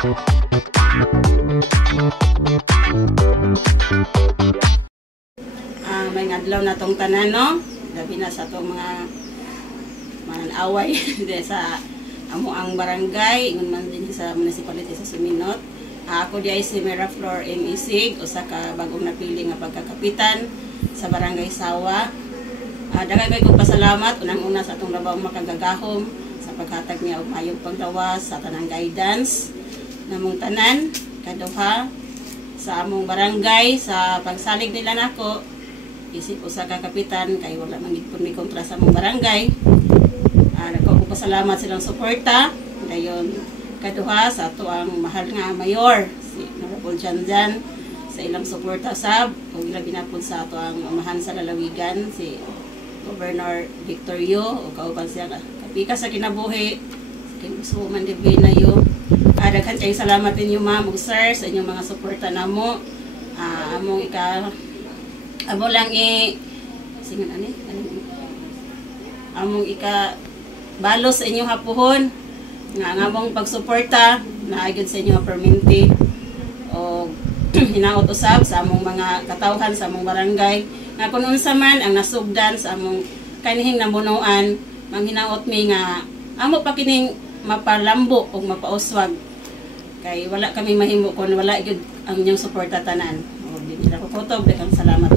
May adlaw na tong tanan, no? Labi na sa tong mga mananaway sa amo ang barangay, ingon man din sa municipality sa Suminot. Ako di ay si Miraflor M. Isig, usa ka bagong napili nga pagkakapitan sa barangay Sawa. Daghan kay kong pasalamat unang-una sa atong labang makagagahom sa paghatag niya og mayong paglawas sa tanang guidance namong tanan kaduha sa among barangay sa pagsalig nila nako. Isip usa ka kapitan kay wala man gid pud mi kontra sa among barangay. Dako ko pasalamat silang suporta. Dayon kaduha sa ato ang mahal nga mayor si Honorable Janjan sa ilang suporta sab ug labi na pud sa ato ang amahan sa lalawigan si Governor Victorio o kauban siya kapika sa kinabuhi kay gusto man divin na yo. Daghan kay salamat ninyo ma'am ug sir sa inyong mga suporta namo. Amo lang singon ani among balos sa inyong hapuhon nga among pagsuporta na agad sa inyong perminti o hinaot usab sa among mga katawhan sa among barangay nga kun unsa man ang nasugdan sa among kanihing namunuan manghinaot mi nga amo pa kining mapalambo o mapauswag kay wala kami mahimo kun wala gyud ang inyong suporta tanan. O di nila ko kutob daghang salamat.